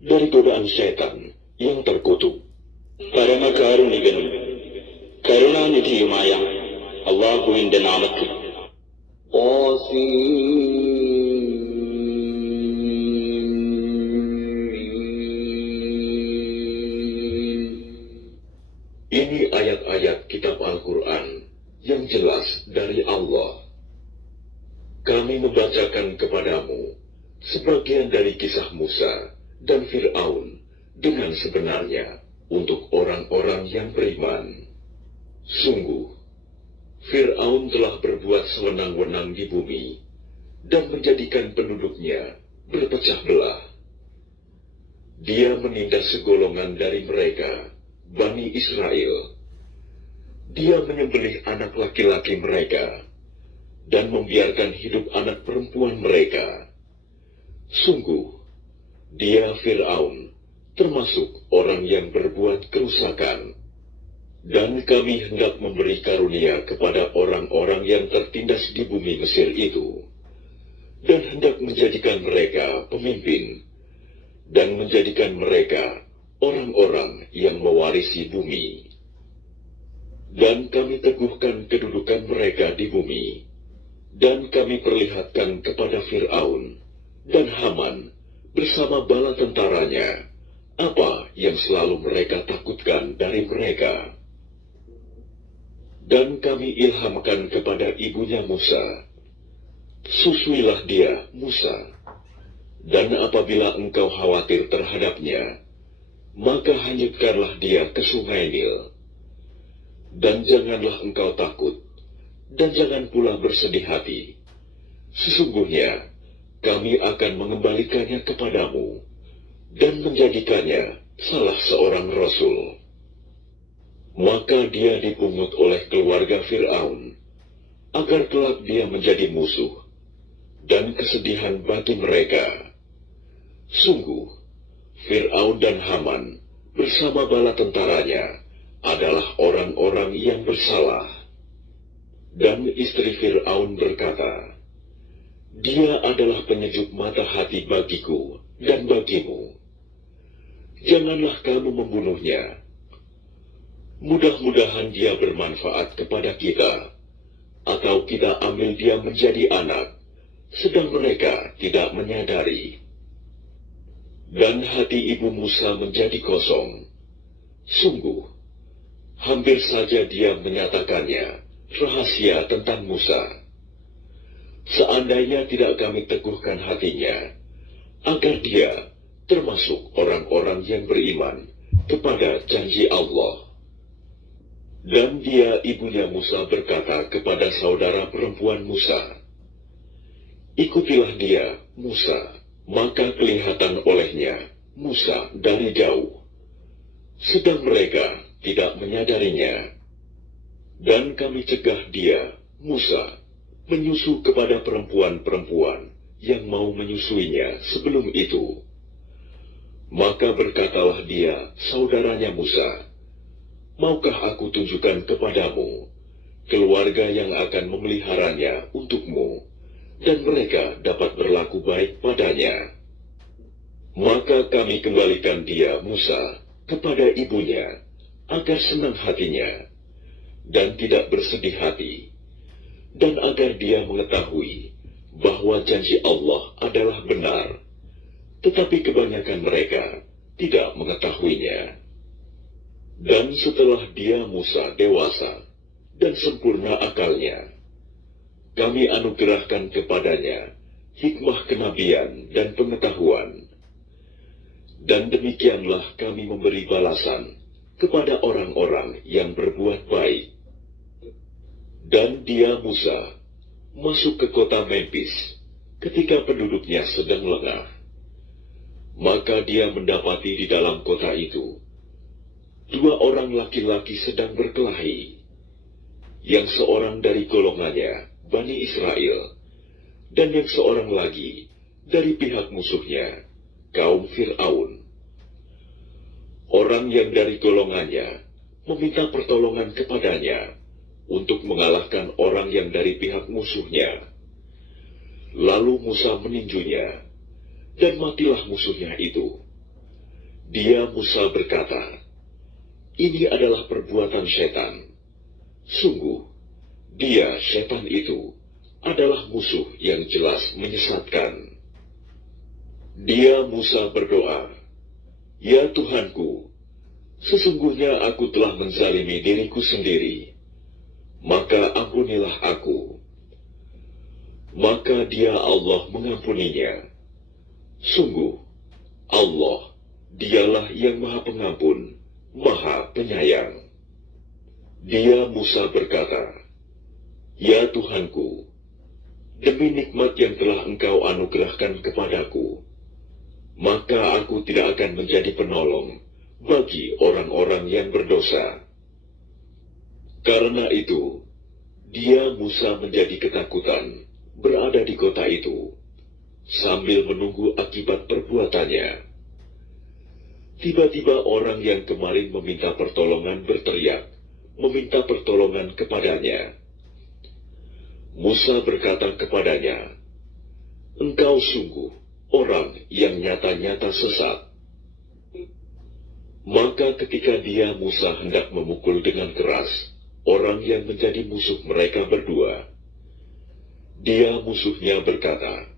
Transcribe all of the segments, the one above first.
dari godaan syaitan yang terkutuk. പരമകാരുണികനും കരുണാനിധിയുമായ അല്ലാഹുവിന്റെ നാമത്തിൽ. Ini ayat-ayat kitab Al-Quran yang jelas dari Allah. Kami membacakan kepadamu sebagian dari kisah Musa dan Fir'aun dengan sebenarnya untuk orang-orang yang beriman. Sungguh, Fir'aun telah berbuat sewenang-wenang di bumi dan menjadikan penduduknya berpecah belah. Dia menindas segolongan dari mereka, Bani Israel. Dia menyembelih anak laki-laki mereka dan membiarkan hidup anak perempuan mereka. Sungguh, dia Fir'aun termasuk orang yang berbuat kerusakan. Dan kami hendak memberi karunia kepada orang-orang yang tertindas di bumi Mesir itu, dan hendak menjadikan mereka pemimpin, dan menjadikan mereka orang-orang yang mewarisi bumi. Dan kami teguhkan kedudukan mereka di bumi, dan kami perlihatkan kepada Fir'aun dan Haman bersama bala tentaranya apa yang selalu mereka takutkan dari mereka. Dan kami ilhamkan kepada ibunya Musa, susuilah dia, Musa, dan apabila engkau khawatir terhadapnya, maka hanyutkanlah dia ke sungai Nil. Dan janganlah engkau takut, dan jangan pula bersedih hati. Sesungguhnya, kami akan mengembalikannya kepadamu, dan menjadikannya salah seorang Rasul. Maka dia dipungut oleh keluarga Fir'aun, agar kelak dia menjadi musuh, dan kesedihan bagi mereka. Sungguh, Fir'aun dan Haman bersama bala tentaranya adalah orang-orang yang bersalah. Dan istri Fir'aun berkata, dia adalah penyejuk mata hati bagiku dan bagimu. Janganlah kamu membunuhnya. Mudah-mudahan dia bermanfaat kepada kita, atau kita ambil dia menjadi anak, sedang mereka tidak menyadari. Dan hati ibu Musa menjadi kosong. Sungguh, hampir saja dia menyatakannya rahasia tentang Musa. Seandainya tidak kami teguhkan hatinya, agar dia termasuk orang-orang yang beriman kepada janji Allah. Dan dia, ibunya Musa, berkata kepada saudara perempuan Musa, ikutilah dia, Musa. Maka kelihatan olehnya Musa dari jauh, sedang mereka tidak menyadarinya. Dan kami cegah dia, Musa, menyusu kepada perempuan-perempuan yang mau menyusuinya sebelum itu. Maka berkatalah dia, saudaranya Musa, maukah aku tunjukkan kepadamu keluarga yang akan memeliharanya untukmu, dan mereka dapat berlaku baik padanya? Maka kami kembalikan dia, Musa, kepada ibunya, agar senang hatinya, dan tidak bersedih hati, dan agar dia mengetahui bahwa janji Allah adalah benar, tetapi kebanyakan mereka tidak mengetahuinya. Dan setelah dia, Musa, dewasa dan sempurna akalnya, kami anugerahkan kepadanya hikmah kenabian dan pengetahuan. Dan demikianlah kami memberi balasan kepada orang-orang yang berbuat baik. Dan dia, Musa, masuk ke kota Memphis ketika penduduknya sedang lengah. Maka dia mendapati di dalam kota itu 2 orang laki-laki sedang berkelahi, yang seorang dari golongannya Bani Israel, dan yang seorang lagi dari pihak musuhnya, kaum Fir'aun. Orang yang dari golongannya meminta pertolongan kepadanya untuk mengalahkan orang yang dari pihak musuhnya. Lalu Musa meninjunya, dan matilah musuhnya itu. Dia Musa berkata, "Ini adalah perbuatan setan. Sungguh, dia setan itu adalah musuh yang jelas menyesatkan." Dia Musa berdoa, "Ya Tuhanku, sesungguhnya aku telah menzalimi diriku sendiri, maka ampunilah aku." Maka dia Allah mengampuninya. Sungguh, Allah, dialah yang Maha Pengampun, Maha Penyayang. Dia Musa berkata, "Ya Tuhanku, demi nikmat yang telah Engkau anugerahkan kepadaku, maka aku tidak akan menjadi penolong bagi orang-orang yang berdosa." Karena itu, dia Musa menjadi ketakutan berada di kota itu, sambil menunggu akibat perbuatannya. Tiba-tiba orang yang kemarin meminta pertolongan berteriak, meminta pertolongan kepadanya. Musa berkata kepadanya, "Engkau sungguh orang yang nyata-nyata sesat." Maka ketika dia Musa hendak memukul dengan keras orang yang menjadi musuh mereka berdua, dia musuhnya berkata,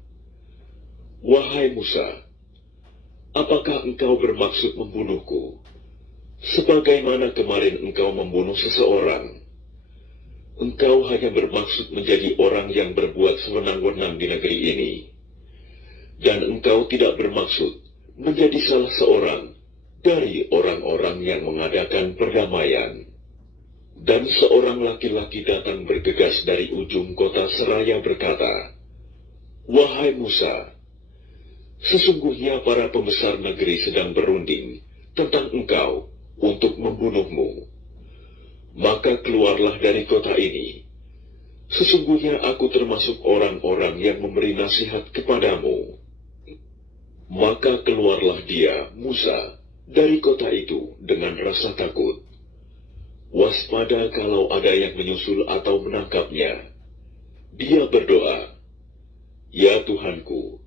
"Wahai Musa, apakah engkau bermaksud membunuhku, sebagaimana kemarin engkau membunuh seseorang? Engkau hanya bermaksud menjadi orang yang berbuat sewenang-wenang di negeri ini, dan engkau tidak bermaksud menjadi salah seorang dari orang-orang yang mengadakan perdamaian." Dan seorang laki-laki datang bergegas dari ujung kota seraya berkata, "Wahai Musa, sesungguhnya para pembesar negeri sedang berunding tentang engkau untuk membunuhmu. Maka keluarlah dari kota ini. Sesungguhnya aku termasuk orang-orang yang memberi nasihat kepadamu." Maka keluarlah dia, Musa, dari kota itu dengan rasa takut. Waspada kalau ada yang menyusul atau menangkapnya. Dia berdoa, "Ya Tuhanku,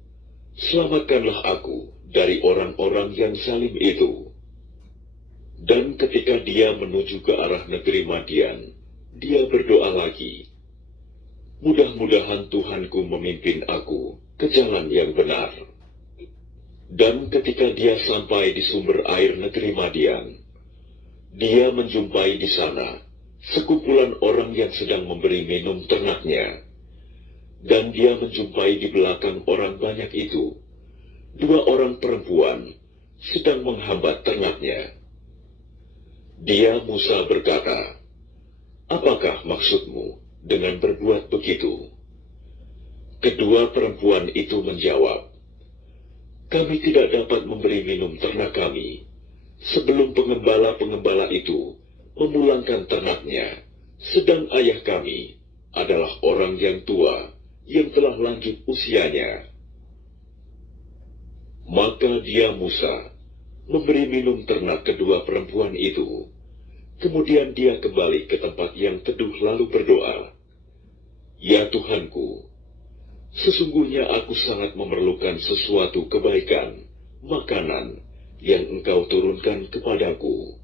selamatkanlah aku dari orang-orang yang zalim itu." Dan ketika dia menuju ke arah negeri Madian, dia berdoa lagi, "Mudah-mudahan Tuhanku memimpin aku ke jalan yang benar." Dan ketika dia sampai di sumber air negeri Madian, dia menjumpai di sana sekumpulan orang yang sedang memberi minum ternaknya. Dan dia menjumpai di belakang orang banyak itu 2 orang perempuan sedang menghambat ternaknya. Dia Musa berkata, "Apakah maksudmu dengan berbuat begitu?" Kedua perempuan itu menjawab, "Kami tidak dapat memberi minum ternak kami sebelum pengembala-pengembala itu memulangkan ternaknya, sedang ayah kami adalah orang yang tua yang telah lanjut usianya." Maka dia Musa memberi minum ternak kedua perempuan itu. Kemudian dia kembali ke tempat yang teduh lalu berdoa, "Ya Tuhanku, sesungguhnya aku sangat memerlukan sesuatu kebaikan, makanan yang Engkau turunkan kepadaku."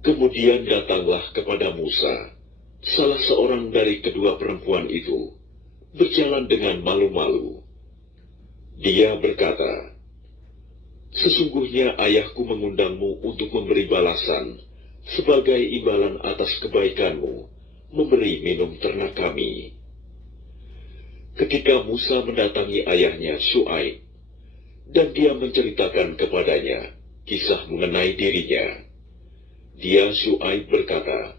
Kemudian datanglah kepada Musa salah seorang dari kedua perempuan itu, berjalan dengan malu-malu. Dia berkata, "Sesungguhnya ayahku mengundangmu untuk memberi balasan sebagai imbalan atas kebaikanmu, memberi minum ternak kami." Ketika Musa mendatangi ayahnya Syuaib, dan dia menceritakan kepadanya kisah mengenai dirinya, dia Syuaib berkata,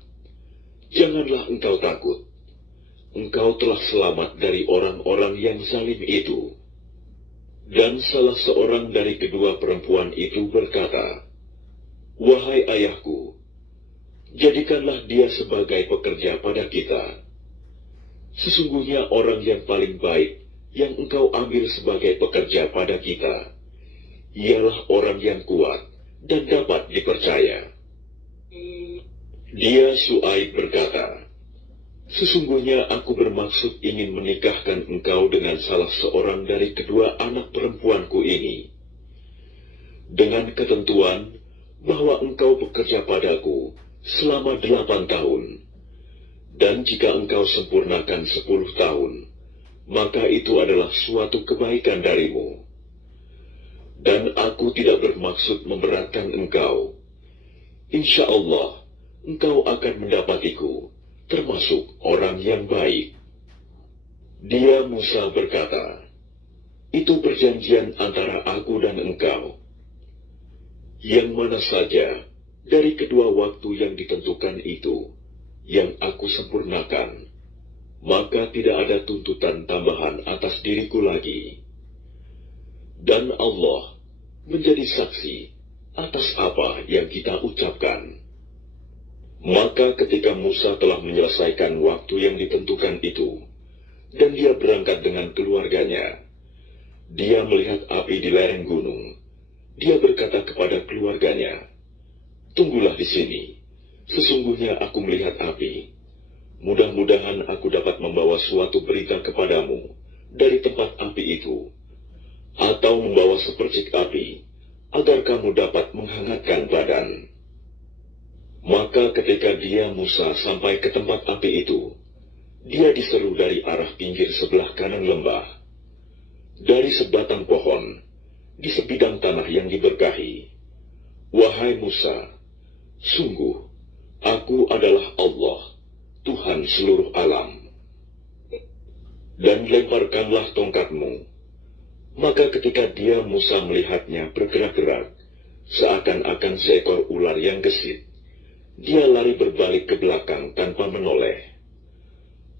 "Janganlah engkau takut. Engkau telah selamat dari orang-orang yang zalim itu." Dan salah seorang dari kedua perempuan itu berkata, "Wahai ayahku, jadikanlah dia sebagai pekerja pada kita. Sesungguhnya orang yang paling baik yang engkau ambil sebagai pekerja pada kita ialah orang yang kuat dan dapat dipercaya." Dia Syuaib berkata, "Sesungguhnya aku bermaksud ingin menikahkan engkau dengan salah seorang dari kedua anak perempuanku ini. dengan ketentuan bahwa engkau bekerja padaku selama 8 tahun, dan jika engkau sempurnakan 10 tahun, maka itu adalah suatu kebaikan darimu. Dan aku tidak bermaksud memberatkan engkau. Insya Allah, engkau akan mendapatiku termasuk orang yang baik. Dia Musa berkata, itu perjanjian antara aku dan engkau. Yang mana saja dari kedua waktu yang ditentukan itu yang aku sempurnakan, maka tidak ada tuntutan tambahan atas diriku lagi. Dan Allah menjadi saksi atas apa yang kita ucapkan. Maka ketika Musa telah menyelesaikan waktu yang ditentukan itu, dan dia berangkat dengan keluarganya, dia melihat api di lereng gunung. Dia berkata kepada keluarganya, tunggulah di sini, sesungguhnya aku melihat api. Mudah-mudahan aku dapat membawa suatu berita kepadamu dari tempat api itu, atau membawa sepercik api, agar kamu dapat menghangatkan badan. Maka ketika dia Musa sampai ke tempat api itu, dia diseru dari arah pinggir sebelah kanan lembah. Dari sebatang pohon, di sebidang tanah yang diberkahi, wahai Musa, sungguh, aku adalah Allah, Tuhan seluruh alam. Dan lemparkanlah tongkatmu. Maka ketika dia Musa melihatnya bergerak-gerak, seakan-akan seekor ular yang gesit, dia lari berbalik ke belakang tanpa menoleh.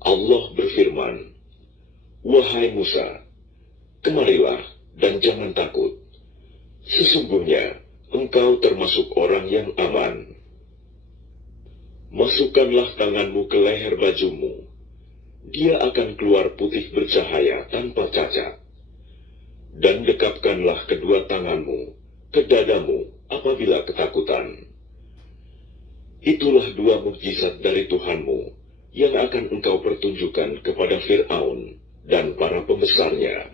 Allah berfirman, wahai Musa, kemarilah dan jangan takut. Sesungguhnya engkau termasuk orang yang aman. Masukkanlah tanganmu ke leher bajumu. Dia akan keluar putih bercahaya tanpa cacat. Dan dekapkanlah kedua tanganmu ke dadamu apabila ketakutan. Itulah dua mukjizat dari Tuhanmu yang akan engkau pertunjukkan kepada Fir'aun dan para pembesarnya.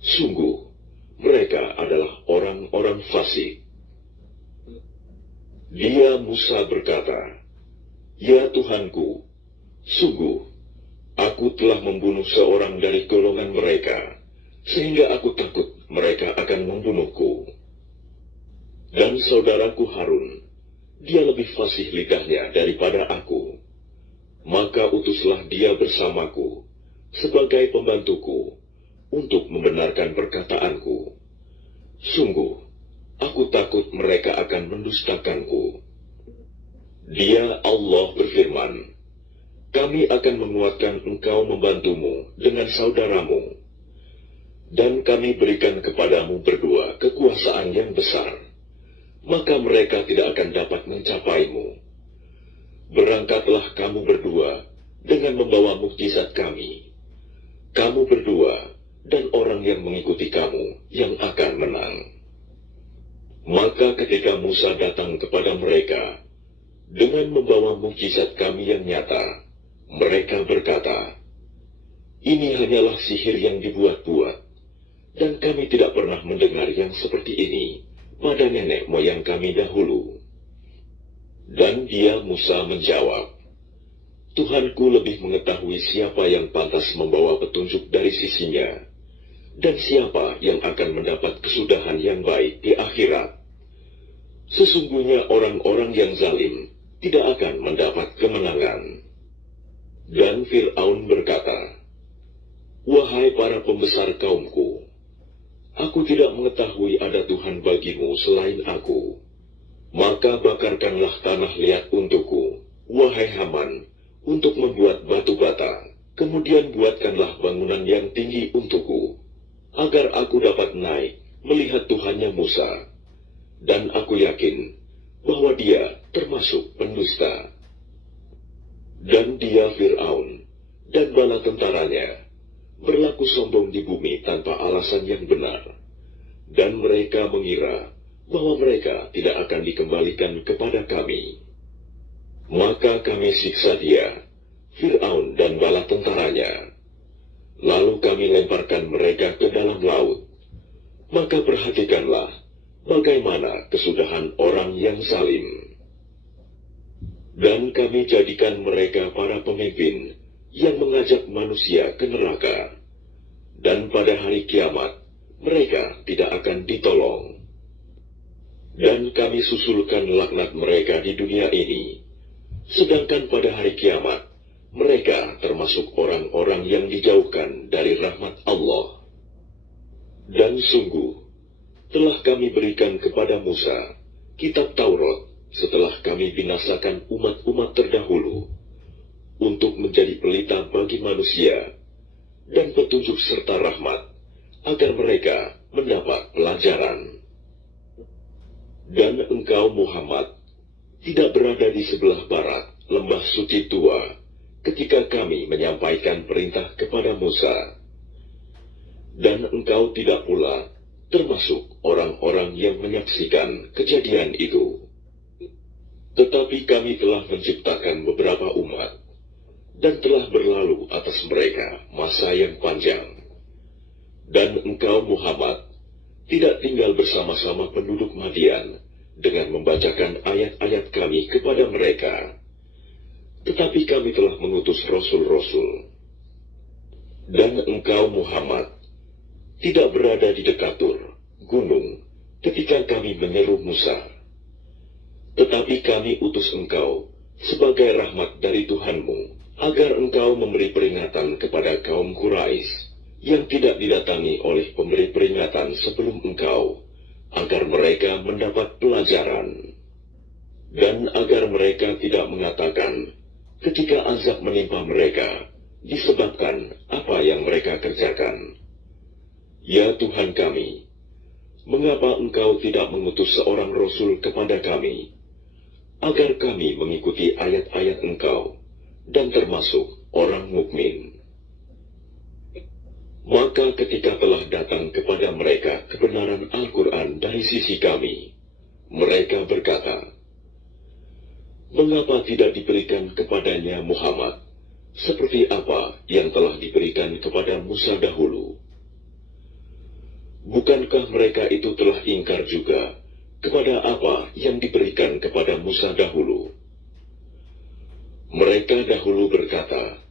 Sungguh, mereka adalah orang-orang fasik. Dia Musa berkata, ya Tuhanku, sungguh, aku telah membunuh seorang dari golongan mereka, sehingga aku takut mereka akan membunuhku. Dan saudaraku Harun, dia lebih fasih lidahnya daripada aku. Maka utuslah dia bersamaku, sebagai pembantuku, untuk membenarkan perkataanku. Sungguh, aku takut mereka akan mendustakanku. Dia Allah berfirman, kami akan menguatkan engkau membantumu dengan saudaramu, dan kami berikan kepadamu berdua kekuasaan yang besar, maka mereka tidak akan dapat mencapaimu. Berangkatlah kamu berdua dengan membawa mukjizat kami. Kamu berdua dan orang yang mengikuti kamu yang akan menang. Maka ketika Musa datang kepada mereka dengan membawa mukjizat kami yang nyata, mereka berkata, ini hanyalah sihir yang dibuat-buat, dan kami tidak pernah mendengar yang seperti ini pada nenek moyang kami dahulu. Dan dia Musa menjawab, Tuhanku lebih mengetahui siapa yang pantas membawa petunjuk dari sisinya, dan siapa yang akan mendapat kesudahan yang baik di akhirat. Sesungguhnya orang-orang yang zalim tidak akan mendapat kemenangan. Dan Fir'aun berkata, wahai para pembesar kaumku, aku tidak mengetahui ada Tuhan bagimu selain aku. Maka bakarkanlah tanah liat untukku, wahai Haman, untuk membuat batu bata. Kemudian buatkanlah bangunan yang tinggi untukku, agar aku dapat naik melihat Tuhannya Musa. Dan aku yakin bahwa dia termasuk pendusta. Dan dia Fir'aun dan bala tentaranya berlaku sombong di bumi tanpa alasan yang benar. Dan mereka mengira bahwa mereka tidak akan dikembalikan kepada kami. Maka kami siksa dia, Fir'aun dan bala tentaranya. Lalu kami lemparkan mereka ke dalam laut. Maka perhatikanlah bagaimana kesudahan orang yang zalim. Dan kami jadikan mereka para pemimpin yang mengajak manusia ke neraka. Dan pada hari kiamat, mereka tidak akan ditolong. Dan kami susulkan laknat mereka di dunia ini. Sedangkan pada hari kiamat, mereka termasuk orang-orang yang dijauhkan dari rahmat Allah. Dan sungguh, telah kami berikan kepada Musa kitab Taurat setelah kami binasakan umat-umat terdahulu, untuk menjadi pelita bagi manusia, dan petunjuk serta rahmat, agar mereka mendapat pelajaran. Dan engkau Muhammad, tidak berada di sebelah barat lembah suci tua, ketika kami menyampaikan perintah kepada Musa. Dan engkau tidak pula termasuk orang-orang yang menyaksikan kejadian itu. Tetapi kami telah menciptakan beberapa umat, dan telah berlalu atas mereka masa yang panjang. Dan engkau Muhammad tidak tinggal bersama-sama penduduk Madian dengan membacakan ayat-ayat kami kepada mereka. Tetapi kami telah mengutus rasul-rasul. Dan engkau Muhammad tidak berada di dekat Tur, gunung, ketika kami menyeru Musa. Tetapi kami utus engkau sebagai rahmat dari Tuhanmu, agar engkau memberi peringatan kepada kaum Quraisy yang tidak didatangi oleh pemberi peringatan sebelum engkau, agar mereka mendapat pelajaran. Dan agar mereka tidak mengatakan ketika azab menimpa mereka, disebabkan apa yang mereka kerjakan, "Ya Tuhan kami, mengapa engkau tidak mengutus seorang rasul kepada kami, agar kami mengikuti ayat-ayat engkau, dan termasuk orang mukmin?" Maka ketika telah datang kepada mereka kebenaran Al-Quran dari sisi kami, mereka berkata, "Mengapa tidak diberikan kepadanya Muhammad, seperti apa yang telah diberikan kepada Musa dahulu?" Bukankah mereka itu telah ingkar juga kepada apa yang diberikan kepada Musa dahulu? Mereka dahulu berkata,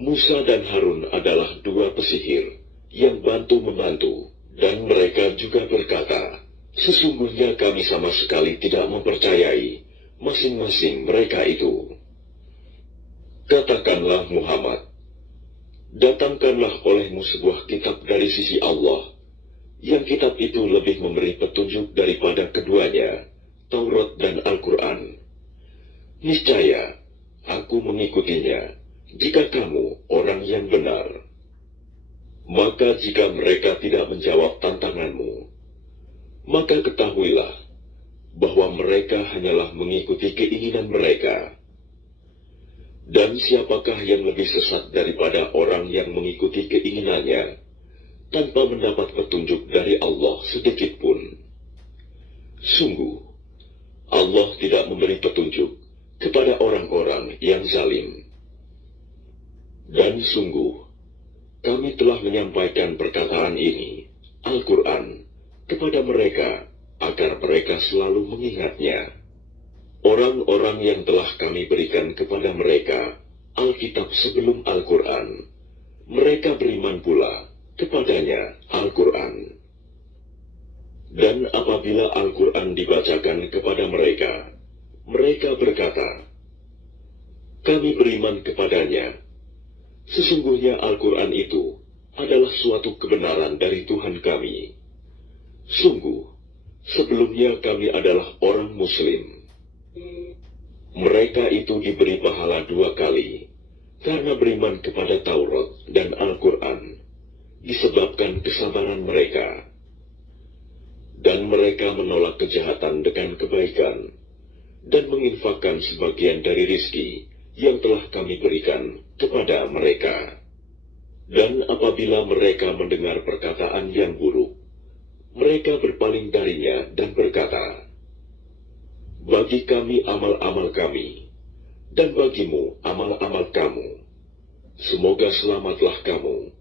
Musa dan Harun adalah dua pesihir yang bantu-membantu, dan mereka juga berkata, sesungguhnya kami sama sekali tidak mempercayai masing-masing mereka itu. Katakanlah Muhammad, datangkanlah olehmu sebuah kitab dari sisi Allah, yang kitab itu lebih memberi petunjuk daripada keduanya, Taurat dan Al-Quran. Niscaya, aku mengikutinya, jika kamu orang yang benar. Maka jika mereka tidak menjawab tantanganmu, maka ketahuilah bahwa mereka hanyalah mengikuti keinginan mereka. Dan siapakah yang lebih sesat daripada orang yang mengikuti keinginannya, tanpa mendapat petunjuk dari Allah sedikit pun? Sungguh, Allah tidak memberi petunjuk kepada orang-orang yang zalim. Dan sungguh, kami telah menyampaikan perkataan ini, Al-Quran, kepada mereka, agar mereka selalu mengingatnya. Orang-orang yang telah kami berikan kepada mereka Alkitab sebelum Al-Quran, mereka beriman pula kepadanya Al-Quran. Dan apabila Al-Quran dibacakan kepada mereka, mereka berkata, kami beriman kepadanya. Sesungguhnya Al-Quran itu adalah suatu kebenaran dari Tuhan kami. Sungguh, sebelumnya kami adalah orang Muslim. Mereka itu diberi pahala 2 kali, karena beriman kepada Taurat dan Al-Quran, disebabkan kesabaran mereka. Dan mereka menolak kejahatan dengan kebaikan, dan menginfakkan sebagian dari rizki yang telah kami berikan kepada mereka. Dan apabila mereka mendengar perkataan yang buruk, mereka berpaling darinya dan berkata, bagi kami amal-amal kami, dan bagimu amal-amal kamu. Semoga selamatlah kamu.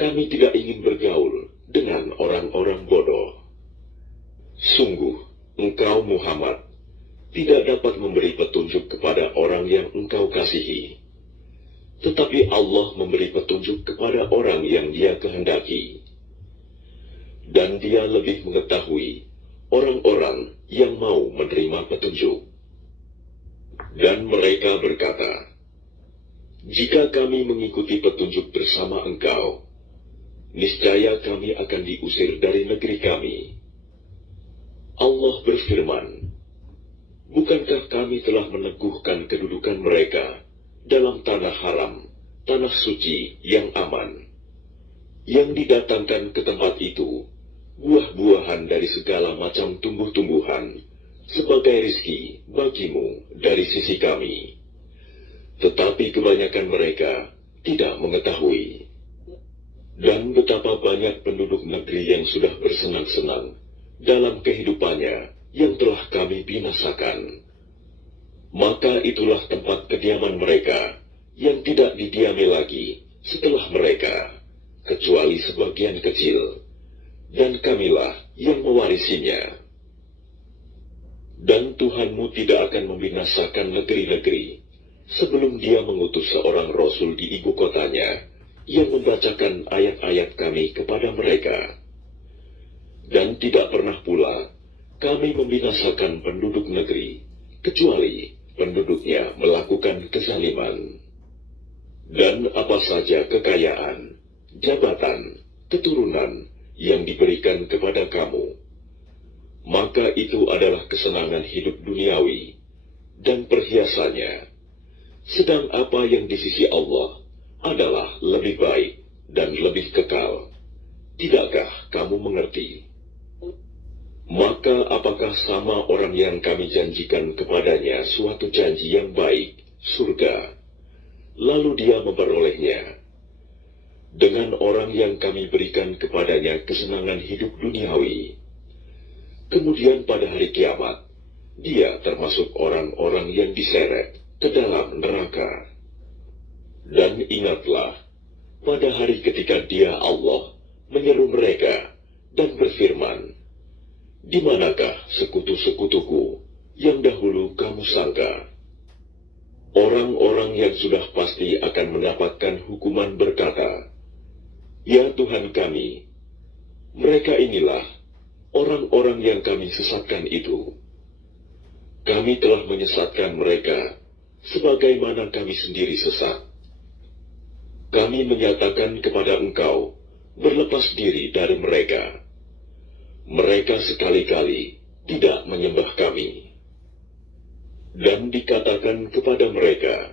Kami tidak ingin bergaul dengan orang-orang bodoh. Sungguh, engkau Muhammad tidak dapat memberi petunjuk kepada orang yang engkau kasihi. Tetapi Allah memberi petunjuk kepada orang yang Dia kehendaki. Dan Dia lebih mengetahui orang-orang yang mau menerima petunjuk. Dan mereka berkata, "Jika kami mengikuti petunjuk bersama engkau, niscaya kami akan diusir dari negeri kami." Allah berfirman, "Bukankah kami telah meneguhkan kedudukan mereka dalam tanah haram, tanah suci yang aman, yang didatangkan ke tempat itu buah-buahan dari segala macam tumbuh-tumbuhan sebagai rizki bagimu dari sisi kami. Tetapi kebanyakan mereka tidak mengetahui. Dan betapa banyak penduduk negeri yang sudah bersenang-senang dalam kehidupannya yang telah kami binasakan. Maka itulah tempat kediaman mereka yang tidak didiami lagi setelah mereka, kecuali sebagian kecil, dan kamilah yang mewarisinya. Dan Tuhanmu tidak akan membinasakan negeri-negeri sebelum Dia mengutus seorang Rasul di ibu kotanya yang membacakan ayat-ayat kami kepada mereka. Dan tidak pernah pula kami membinasakan penduduk negeri, kecuali penduduknya melakukan kezaliman. Dan apa saja kekayaan, jabatan, keturunan yang diberikan kepada kamu, maka itu adalah kesenangan hidup duniawi dan perhiasannya. Sedang apa yang di sisi Allah adalah lebih baik dan lebih kekal. Tidakkah kamu mengerti? Maka apakah sama orang yang kami janjikan kepadanya suatu janji yang baik, surga, lalu dia memperolehnya, dengan orang yang kami berikan kepadanya kesenangan hidup duniawi, kemudian pada hari kiamat, dia termasuk orang-orang yang diseret ke dalam neraka. Dan ingatlah, pada hari ketika Dia Allah menyeru mereka dan berfirman, "Di manakah sekutu-sekutuku yang dahulu kamu sangka?" Orang-orang yang sudah pasti akan mendapatkan hukuman berkata, "Ya Tuhan kami, mereka inilah orang-orang yang kami sesatkan itu. Kami telah menyesatkan mereka sebagaimana kami sendiri sesat. Kami menyatakan kepada engkau berlepas diri dari mereka. Mereka sekali-kali tidak menyembah kami." Dan dikatakan kepada mereka,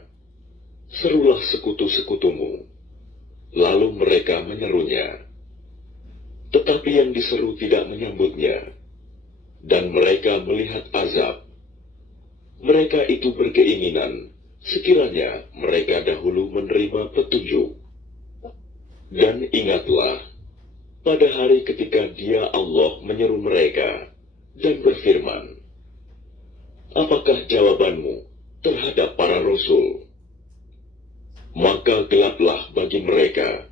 "Serulah sekutu-sekutumu." Lalu mereka menyerunya. Tetapi yang diseru tidak menyambutnya, dan mereka melihat azab. Mereka itu berkeinginan sekiranya mereka dahulu menerima petunjuk. Dan ingatlah, pada hari ketika Dia Allah menyeru mereka dan berfirman, "Apakah jawabanmu terhadap para rasul?" Maka gelaplah bagi mereka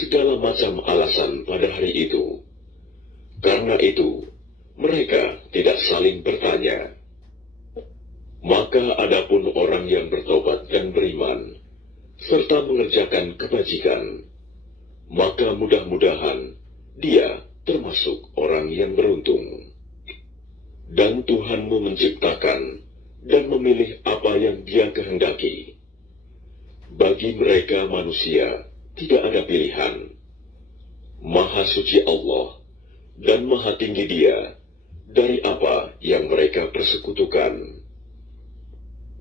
segala macam alasan pada hari itu. Karena itu, mereka tidak saling bertanya. Maka adapun orang yang bertobat dan beriman, serta mengerjakan kebajikan, maka mudah-mudahan dia termasuk orang yang beruntung. Dan Tuhanmu menciptakan dan memilih apa yang Dia kehendaki. Bagi mereka manusia tidak ada pilihan. Maha suci Allah dan maha tinggi Dia dari apa yang mereka persekutukan.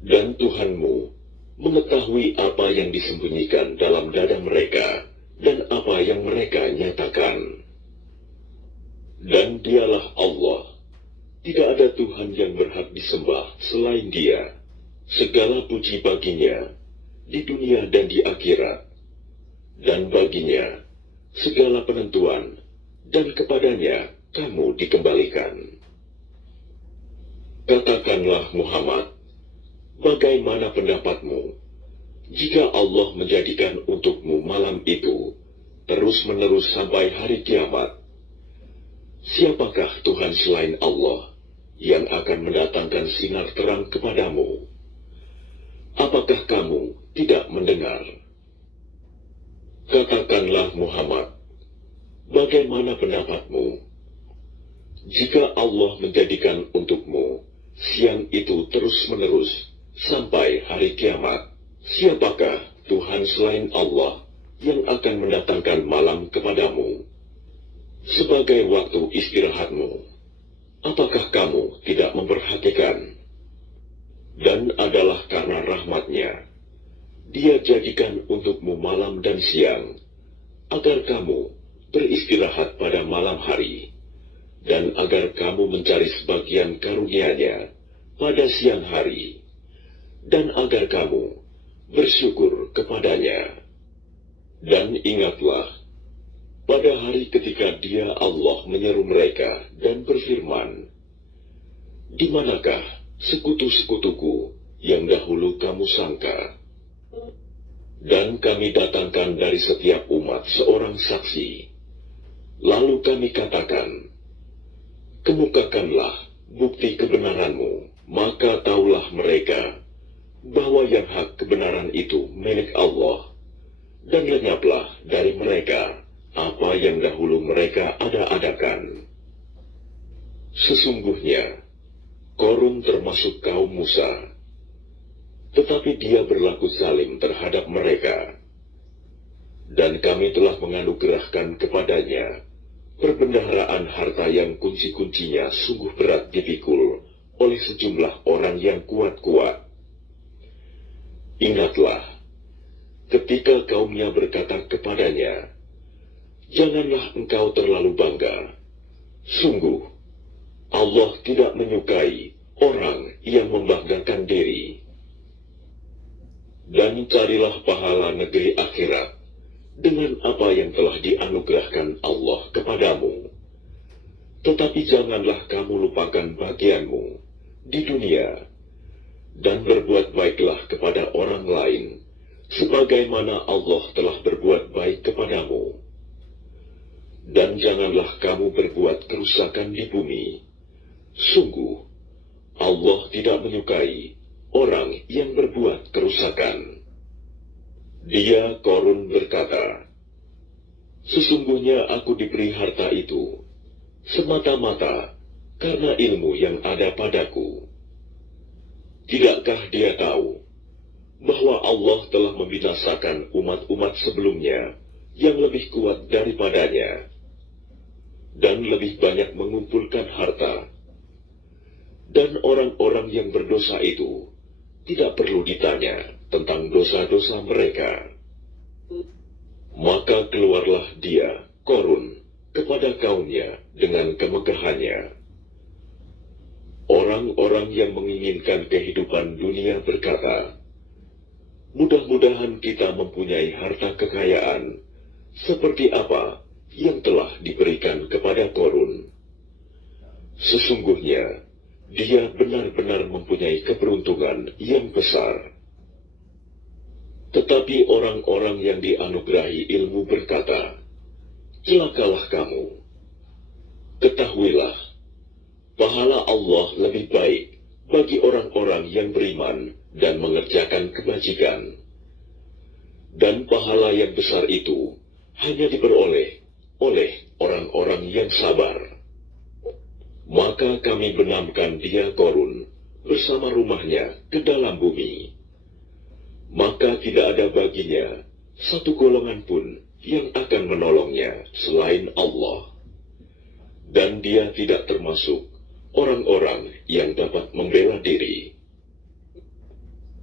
Dan Tuhanmu mengetahui apa yang disembunyikan dalam dada mereka dan apa yang mereka nyatakan. Dan Dialah Allah, tidak ada Tuhan yang berhak disembah selain Dia. Segala puji baginya di dunia dan di akhirat, dan baginya segala penentuan, dan kepadanya kamu dikembalikan. Katakanlah Muhammad, bagaimana pendapatmu jika Allah menjadikan untukmu malam itu terus-menerus sampai hari kiamat? siapakah Tuhan selain Allah yang akan mendatangkan sinar terang kepadamu? Apakah kamu tidak mendengar? Katakanlah Muhammad, bagaimana pendapatmu? Jika Allah menjadikan untukmu siang itu terus-menerus sampai hari kiamat, siapakah Tuhan selain Allah yang akan mendatangkan malam kepadamu sebagai waktu istirahatmu? Apakah kamu tidak memperhatikan? Dan adalah karena rahmatnya, Dia jadikan untukmu malam dan siang, agar kamu beristirahat pada malam hari, dan agar kamu mencari sebagian karunia-Nya pada siang hari, dan agar kamu bersyukur kepadanya. Dan ingatlah, pada hari ketika Dia Allah menyeru mereka dan berfirman, di manakah sekutu-sekutuku yang dahulu kamu sangka? Dan kami datangkan dari setiap umat seorang saksi. Lalu kami katakan, kemukakanlah bukti kebenaranmu, maka taulah mereka bahwa yang hak kebenaran itu milik Allah, dan lenyaplah dari mereka apa yang dahulu mereka ada-adakan. Sesungguhnya, Korun termasuk kaum Musa, tetapi dia berlaku zalim terhadap mereka. Dan kami telah menganugerahkan kepadanya perbendaharaan harta yang kunci-kuncinya sungguh berat dipikul oleh sejumlah orang yang kuat-kuat. Ingatlah, ketika kaumnya berkata kepadanya, janganlah engkau terlalu bangga. Sungguh, Allah tidak menyukai orang yang membanggakan diri. Dan carilah pahala negeri akhirat dengan apa yang telah dianugerahkan Allah kepadamu. Tetapi janganlah kamu lupakan bagianmu di dunia, dan berbuat baiklah kepada orang lain, sebagaimana Allah telah berbuat baik kepadamu. Dan janganlah kamu berbuat kerusakan di bumi. Sungguh, Allah tidak menyukai orang yang berbuat kerusakan. Dia, Korun, berkata, sesungguhnya aku diberi harta itu semata-mata karena ilmu yang ada padaku. Tidakkah dia tahu bahwa Allah telah membinasakan umat-umat sebelumnya yang lebih kuat daripadanya, dan lebih banyak mengumpulkan harta? Dan orang-orang yang berdosa itu tidak perlu ditanya tentang dosa-dosa mereka. Maka keluarlah dia, Korun, kepada kaumnya dengan kemegahannya. Orang-orang yang menginginkan kehidupan dunia berkata, mudah-mudahan kita mempunyai harta kekayaan seperti apa yang telah diberikan kepada Korun. Sesungguhnya, dia benar-benar mempunyai keberuntungan yang besar. Tetapi orang-orang yang dianugerahi ilmu berkata, celakalah kamu. Ketahuilah, pahala Allah lebih baik bagi orang-orang yang beriman dan mengerjakan kebajikan. Dan pahala yang besar itu hanya diperoleh oleh orang-orang yang sabar. Maka kami benamkan dia, Korun, bersama rumahnya ke dalam bumi. Maka tidak ada baginya satu golongan pun yang akan menolongnya selain Allah. Dan dia tidak termasuk orang-orang yang dapat membela diri.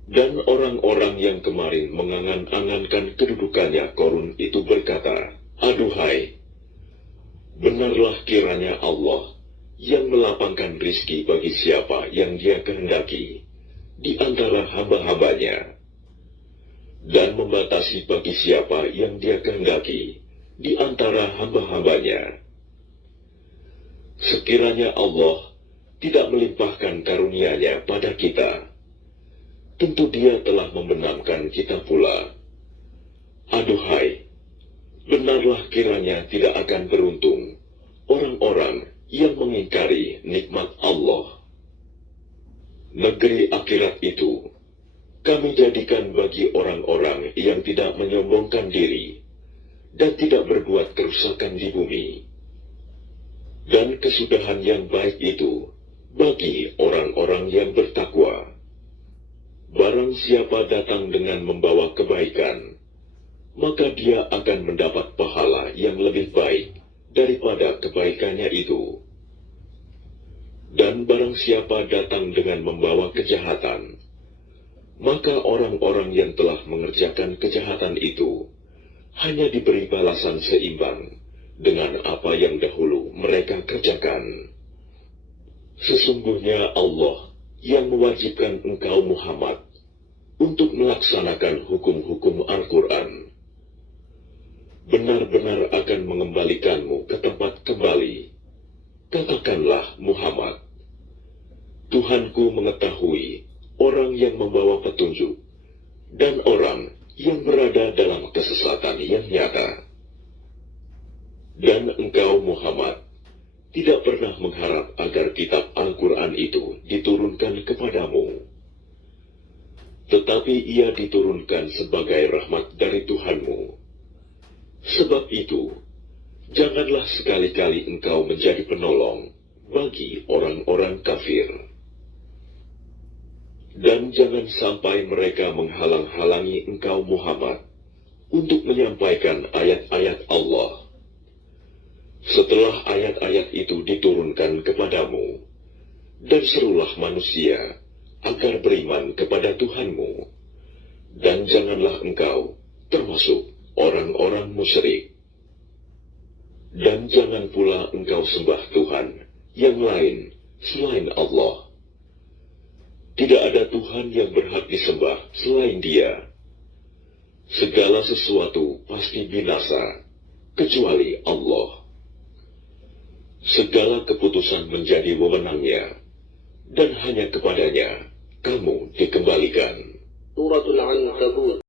Dan orang-orang yang kemarin mengangan-angankan kedudukannya Korun itu berkata, aduhai, benarlah kiranya Allah yang melapangkan rizki bagi siapa yang dia kehendaki di antara hamba-hambanya, dan membatasi bagi siapa yang dia kehendaki di antara hamba-hambanya. Sekiranya Allah tidak melimpahkan karunia-Nya pada kita, tentu Dia telah membenamkan kita pula. Aduhai, benarlah kiranya tidak akan beruntung orang-orang yang mengingkari nikmat Allah. Negeri akhirat itu kami jadikan bagi orang-orang yang tidak menyombongkan diri dan tidak berbuat kerusakan di bumi. Dan kesudahan yang baik itu bagi orang-orang yang bertakwa. Barang siapa datang dengan membawa kebaikan, maka dia akan mendapat pahala yang lebih baik daripada kebaikannya itu. Dan barang siapa datang dengan membawa kejahatan, maka orang-orang yang telah mengerjakan kejahatan itu hanya diberi balasan seimbang dengan apa yang dahulu mereka kerjakan. Sesungguhnya Allah yang mewajibkan engkau Muhammad untuk melaksanakan hukum-hukum Al-Quran benar-benar akan mengembalikanmu ke tempat kembali. Katakanlah Muhammad, Tuhanku mengetahui orang yang membawa petunjuk dan orang yang berada dalam kesesatan yang nyata. Dan engkau Muhammad tidak pernah mengharap agar kitab Al-Quran itu diturunkan kepadamu. Tetapi ia diturunkan sebagai rahmat dari Tuhanmu. Sebab itu, janganlah sekali-kali engkau menjadi penolong bagi orang-orang kafir. Dan jangan sampai mereka menghalang-halangi engkau Muhammad untuk menyampaikan ayat-ayat Allah. Setelah ayat-ayat itu diturunkan kepadamu, dan serulah manusia agar beriman kepada Tuhanmu, dan janganlah engkau termasuk orang-orang musyrik. Dan jangan pula engkau sembah Tuhan yang lain selain Allah. Tidak ada Tuhan yang berhak disembah selain Dia. Segala sesuatu pasti binasa, kecuali Allah. Segala keputusan menjadi wewenangnya, dan hanya kepadanya kamu dikembalikan. Suratul Ankabut